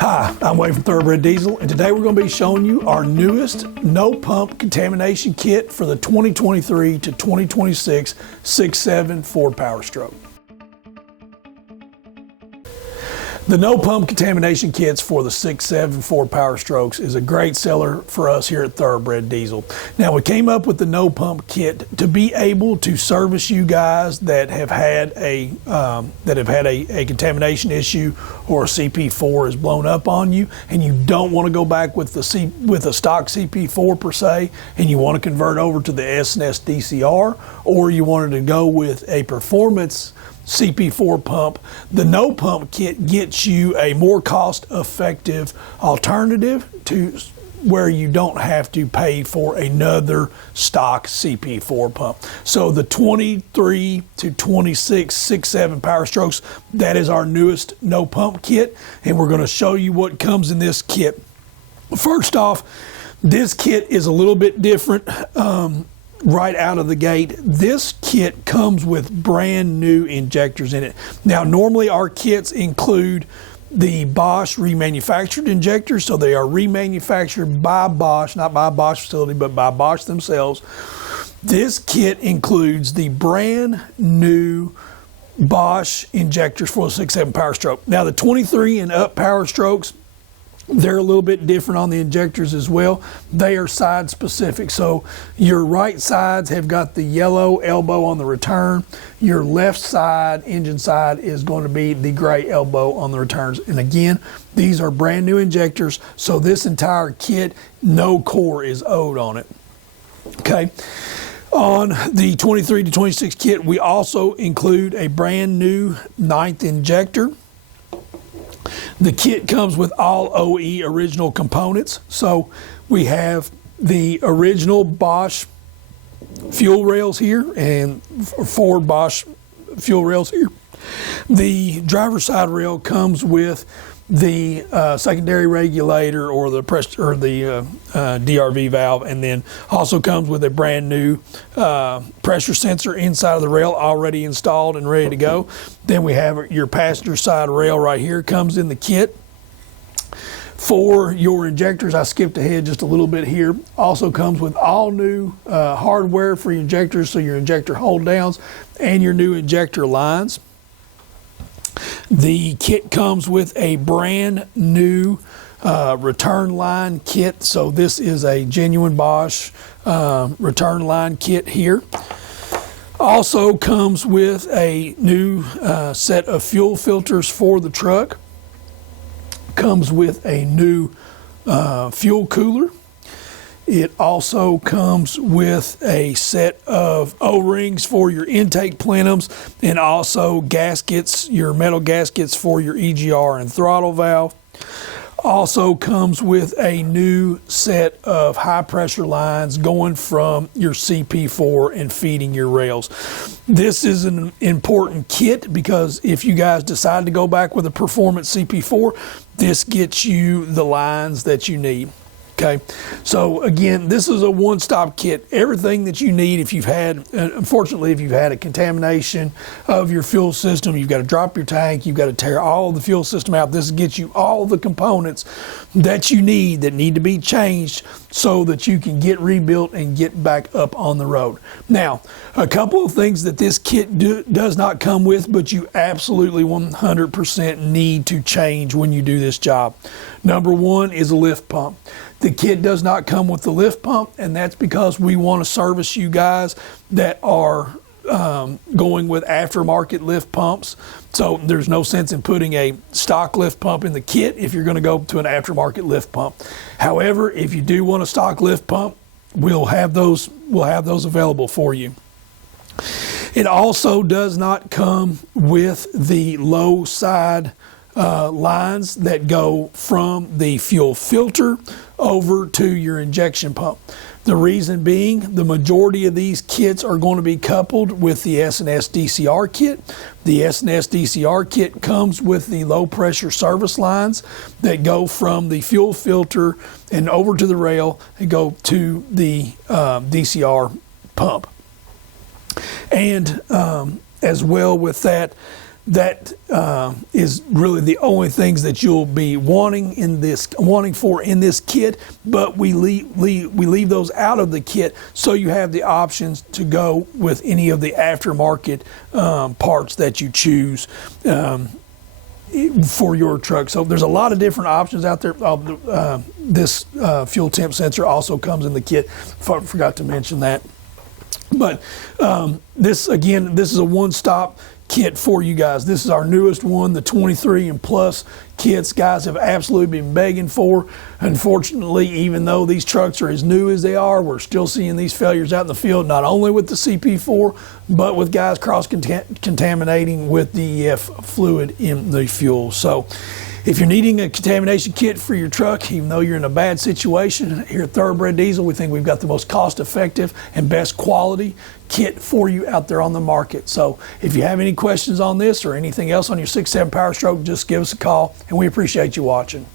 Hi, I'm Wade from Thoroughbred Diesel, and today we're going to be showing you our newest no-pump contamination kit for the 2023 to 2026 6.7 Ford Powerstroke. The no-pump contamination kits for the 6.7 Ford Powerstrokes is a great seller for us here at Thoroughbred Diesel. Now, we came up with the no-pump kit to be able to service you guys that have had a contamination issue, or a CP4 is blown up on you, and you don't want to go back with a stock CP4 per se, and you want to convert over to the S&S DCR, or you wanted to go with a performance CP4 pump. The no pump kit gets you a more cost-effective alternative to where you don't have to pay for another stock CP4 pump. So the 23 to 26 6.7 Powerstrokes, that is our newest no pump kit, and we're going to show you what comes in this kit. First off, this kit is a little bit different. Right out of the gate, this kit comes with brand new injectors in it. Now, normally our kits include the Bosch remanufactured injectors, so they are remanufactured by Bosch, not by a Bosch facility, but by Bosch themselves. This kit includes the brand new Bosch injectors for the 6.7 Powerstroke. Now, the 23 and up Powerstrokes, they're a little bit different on the injectors as well. They are side specific. So your right sides have got the yellow elbow on the return. Your left side, engine side, is going to be the gray elbow on the returns. And again, these are brand new injectors. So this entire kit, no core is owed on it. Okay. On the 23 to 26 kit, we also include a brand new 9th injector. The kit comes with all OE original components. So we have the original Bosch fuel rails here and Ford Bosch fuel rails here. The driver's side rail comes with the secondary regulator, or the pressure, or the DRV valve, and then also comes with a brand new pressure sensor inside of the rail already installed and ready to go. Then we have your passenger side rail right here, comes in the kit. For your injectors, I skipped ahead just a little bit here, also comes with all new hardware for your injectors, so your injector hold downs and your new injector lines. The kit comes with a brand new return line kit. So this is a genuine Bosch return line kit here. Also comes with a new set of fuel filters for the truck. Comes with a new fuel cooler. It also comes with a set of O-rings for your intake plenums, and also gaskets, your metal gaskets for your EGR and throttle valve. Also comes with a new set of high pressure lines going from your CP4 and feeding your rails. This is an important kit because if you guys decide to go back with a performance CP4, this gets you the lines that you need. Okay, so again, this is a one-stop kit. Everything that you need if you've had, unfortunately, if you've had a contamination of your fuel system, you've got to drop your tank, you've got to tear all the fuel system out. This gets you all the components that you need that need to be changed so that you can get rebuilt and get back up on the road. Now, a couple of things that this kit does not come with, but you absolutely 100% need to change when you do this job. Number one is a lift pump. The kit does not come with the lift pump, and that's because we want to service you guys that are going with aftermarket lift pumps. So there's no sense in putting a stock lift pump in the kit if you're going to go to an aftermarket lift pump. However, if you do want a stock lift pump, we'll have those available for you. It also does not come with the low side lines that go from the fuel filter over to your injection pump. The reason being, the majority of these kits are going to be coupled with the S&S DCR kit. The S&S DCR kit comes with the low pressure service lines that go from the fuel filter and over to the rail and go to the DCR pump. And as well with that, that is really the only things that you'll be wanting for in this kit, but we leave those out of the kit so you have the options to go with any of the aftermarket parts that you choose for your truck. So there's a lot of different options out there. This fuel temp sensor also comes in the kit. Forgot to mention that. But this is a one-stop kit for you guys. This is our newest one, the 23 and plus kits guys have absolutely been begging for. Unfortunately, even though these trucks are as new as they are, we're still seeing these failures out in the field, not only with the CP4, but with guys cross-contaminating with the EF fluid in the fuel. So if you're needing a contamination kit for your truck, even though you're in a bad situation, here at Thoroughbred Diesel, we think we've got the most cost-effective and best quality kit for you out there on the market. So if you have any questions on this or anything else on your 6.7 Powerstroke, just give us a call, and we appreciate you watching.